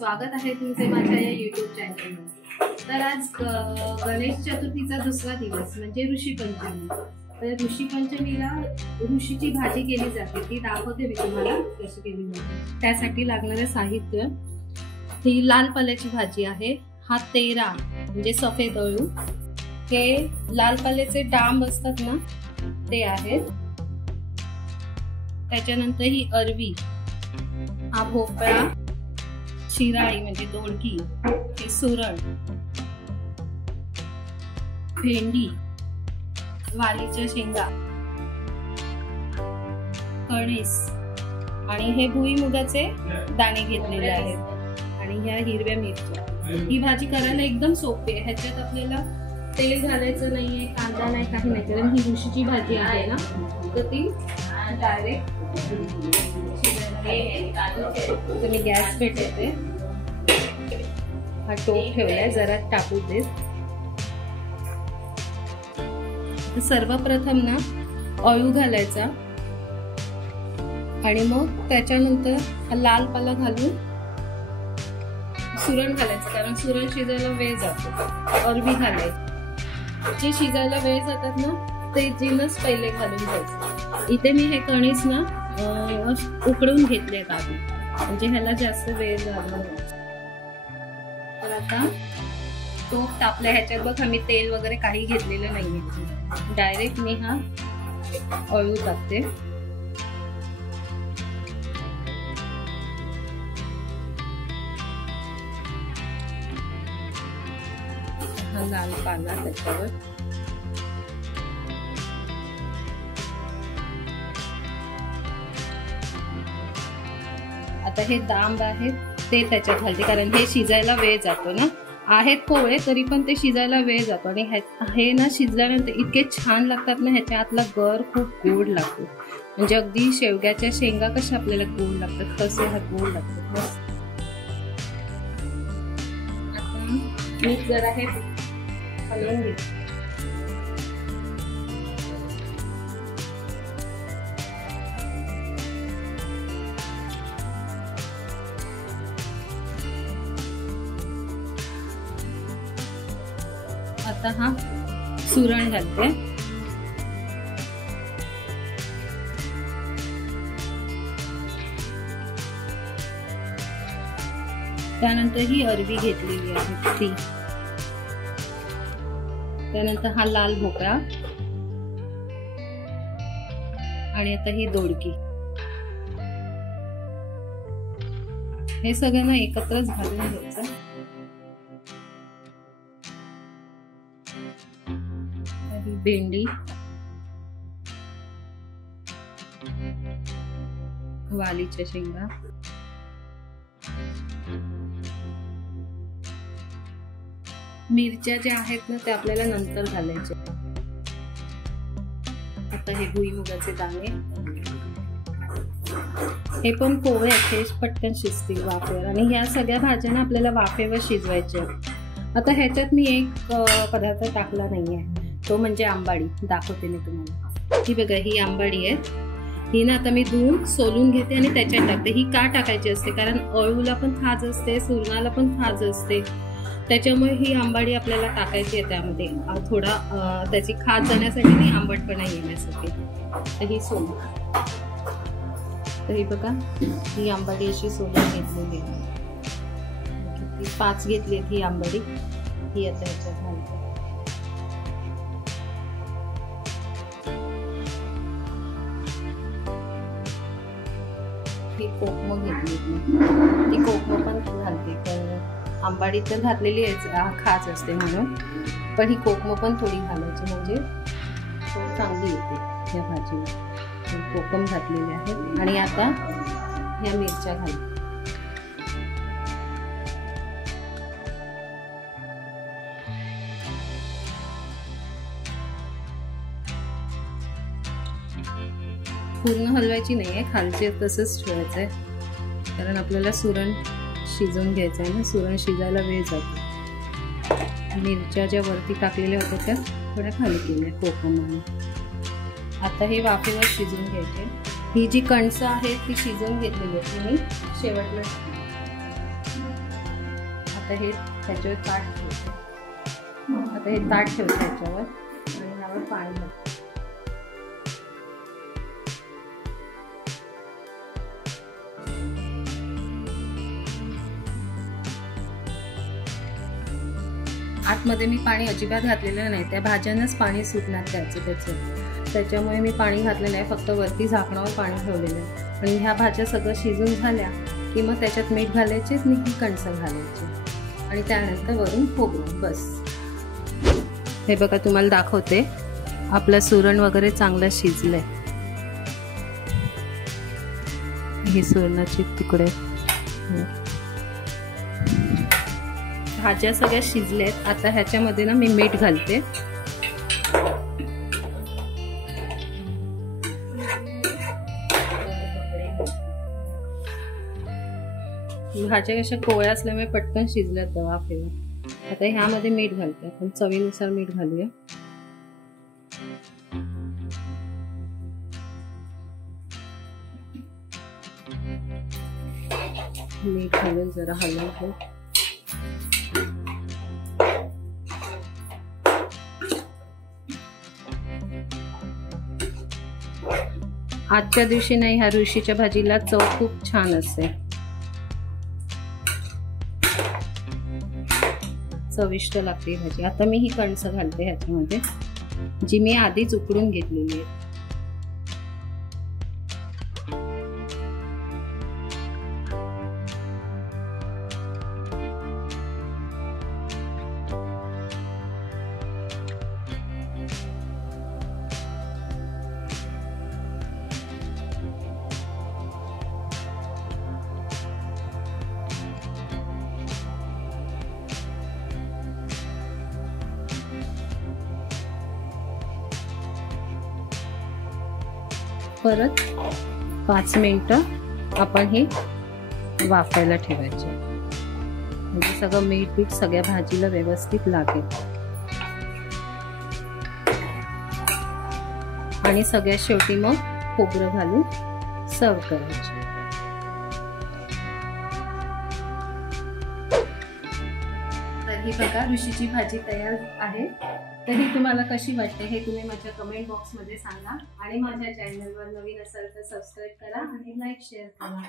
स्वागत आहे तुमचे माझ्या या YouTube चॅनलवर। तर आज गणेश चतुर्थीचा दुसरा दिवस म्हणजे ऋषी पंचमी। तर ऋषी पंचमीला ऋषीची भाजी केली जाते, ती दाखवते मी तुम्हाला कशी केली जाते। त्यासाठी लागणारे साहित्य, ही लाल पाल्याची भाजी आहे, हा तेरा म्हणजे सफेद अळू, हे लाल पाल्याचे डांब असतात ना ते आहेत, त्याच्यानंतर ही अरवी, हा भोपळा, शिराळी म्हणजे दोडकी, हे सुरण, भेंडी, वालीच्या शेंगा, कणीस आणि हे भुईमुगाचे दाणे घेतलेले आहेत आणि ह्या हिरव्या मिरच्या। ही भाजी करायला एकदम सोपी आहे, ह्याच्यात आपल्याला तेल घालायचं नाहीये, कांदा नाही, काही नाही, कारण ही ऋषीची भाजी आहे ना, तर ती डायरेक्ट मी गॅस पेटवते, हा टोप ठेवलाय, जरा टाकू दे। सर्वप्रथम ना अळू घालायचा आणि मग त्याच्यानंतर हा लाल पाला घालून सुरण घालायचं, कारण सुरण शिजायला वेळ जातो। अरवी घालायची, जे शिजायला वेळ जातात ना ते जिन्नस पहिले घालून घ्यायचे। इथे मी हे कणीस ना उकडून घेतले आधी, म्हणजे ह्याला जास्त वेळ जाणार नाही। तर आता टोप तापल्या, ह्याच्यात बघ आम्ही तेल वगैरे काही घेतलेलं नाहीये, डायरेक्ट मी हा अळू टाकते। हा लाल पाला त्याच्यावर, आता हे दांब आहेत ते त्याच्यात घालते, कारण हे शिजायला वेळ जातो ना, आहेत कोवळे तरी पण ते शिजायला वेळ जातो आणि हे ना शिजल्यानंतर इतके छान लागतात ना, ह्याच्या आतला गर खूप गोड लागतो, म्हणजे अगदी शेवग्याच्या शेंगा कशा आपल्याला गोड लागतात तसे हा गोड लागतात। आता मीठ जरा हे हलवून घेते, आता हा सुरण घालते, त्यानंतर ही अरवी घेतलेली आहे ती, त्यानंतर हा लाल भोपळा, आणि आता ही दोडकी, हे सगळ्यांना एकत्रच घालून घ्यायचं. ही भेंडी, वालीच्या शेंगा, मिरच्या ज्या आहेत ना त्या आपल्याला नंतर घालायच्या. आता हे भुईमुगाचे दाणे, हे पण पोहे आहेत, पटकन शिजतील वाफेवर. आणि ह्या सगळ्या भाज्या ना आपल्याला वाफेवर शिजवायच्या. आता ह्याच्यात मी एक पदार्थ टाकला नाहीये, तो म्हणजे आंबाडी. दाखवते मी तुम्हाला. ही बघा, ही आंबाडी आहे. ही ना आता मी धुवून सोलून घेते आणि त्याच्यात टाकते. ही का टाकायची असते, कारण अळूला पण खाज असते, सुरणाला पण खाज असते, त्याच्यामुळे ही आंबाडी आपल्याला टाकायची आहे त्यामध्ये, थोडा त्याची खाज जाण्यासाठी आणि आंबटपणा येण्यासाठी. तर ही सोलून, तर ही बघा, ही आंबाडी अशी सोलून घेतलेली आहे. 5 घेतली आहे ही आंबाडी. ही आता ह्याच्यात घालते. ही कोकम घेतली, ती कोकम पण घालते. तर आंबाडी तर घातलेली आहे, खास असते म्हणून, पण ही कोकम पण थोडी घालायची म्हणजे थोडी चांगली येते या भाजीला. कोकम घातलेली आहे. आणि आता ह्या मिरच्या घालते. पूर्ण हलवायची नाहीये, खालचे तसंच ठेवायचंय, कारण आपल्याला सुरण शिजवून घ्यायचं आहे ना. सुरण शिजायला वेळ जातो. मिरच्या ज्या वरती टाकलेल्या होत्या त्या थोड्या खाली केल्या कोकमाने. आता हे वाफेवर शिजवून घ्यायचे. ही जी कणसं आहेत ती शिजवून घेतलेली आहे मी शेवटला. आता हे त्याच्यावर ताट ठेवते. आता हे ताट ठेवते त्याच्यावर आणि ह्यावर पाणी घालते. आतमध्ये मी पाणी अजिबात घातलेलं नाही, त्या भाज्यांनाच पाणी सुटणार त्याचं. त्याच्यामुळे मी पाणी घातलेलं आहे, फक्त वरती झाकणावर पाणी ठेवलेलं आहे. आणि ह्या भाज्या सगळं शिजून झाल्या की मग त्याच्यात मीठ घालायचे आणि ही कणसं घालायची आणि त्यानंतर वरून खोबरं, बस. हे बघा, तुम्हाला दाखवते, आपलं सुरण वगैरे चांगलं शिजलंय. ही सुरणाची तुकडे, भाज्या सगळ्या शिजल्यात. आता ह्याच्यामध्ये ना मी मीठ घालते. भाज्या कशा कोवळ्या असल्यामुळे पटकन शिजल्यात वाफेवर. आता ह्यामध्ये मीठ घालते. आपण चवीनुसार मीठ घालूया. मीठ घालून जरा हलवून आजच्या दिवशी नाही, ह्या ऋषीच्या भाजीला चव खूप छान असते, चविष्ट लागते भाजी. आता मी ही कणसं घालते ह्याच्यामध्ये, जी मी आधीच उकडून घेतलेली आहे. परत 5 मिनिटं आपण हे वाफायला ठेवायचे, म्हणजे सगळं मीठ सगळ्या भाजीला व्यवस्थित लागेल. आणि सगळ्यात शेवटी मग खोबरं घालून सर्व करायचे. तर ही बघा, ऋषीची भाजी तयार आहे. तर ही तुम्हाला कशी वाटते हे तुम्ही माझ्या कमेंट बॉक्समध्ये सांगा. आणि माझ्या चॅनलवर नवीन असाल तर सबस्क्राईब करा आणि लाईक शेअर करा.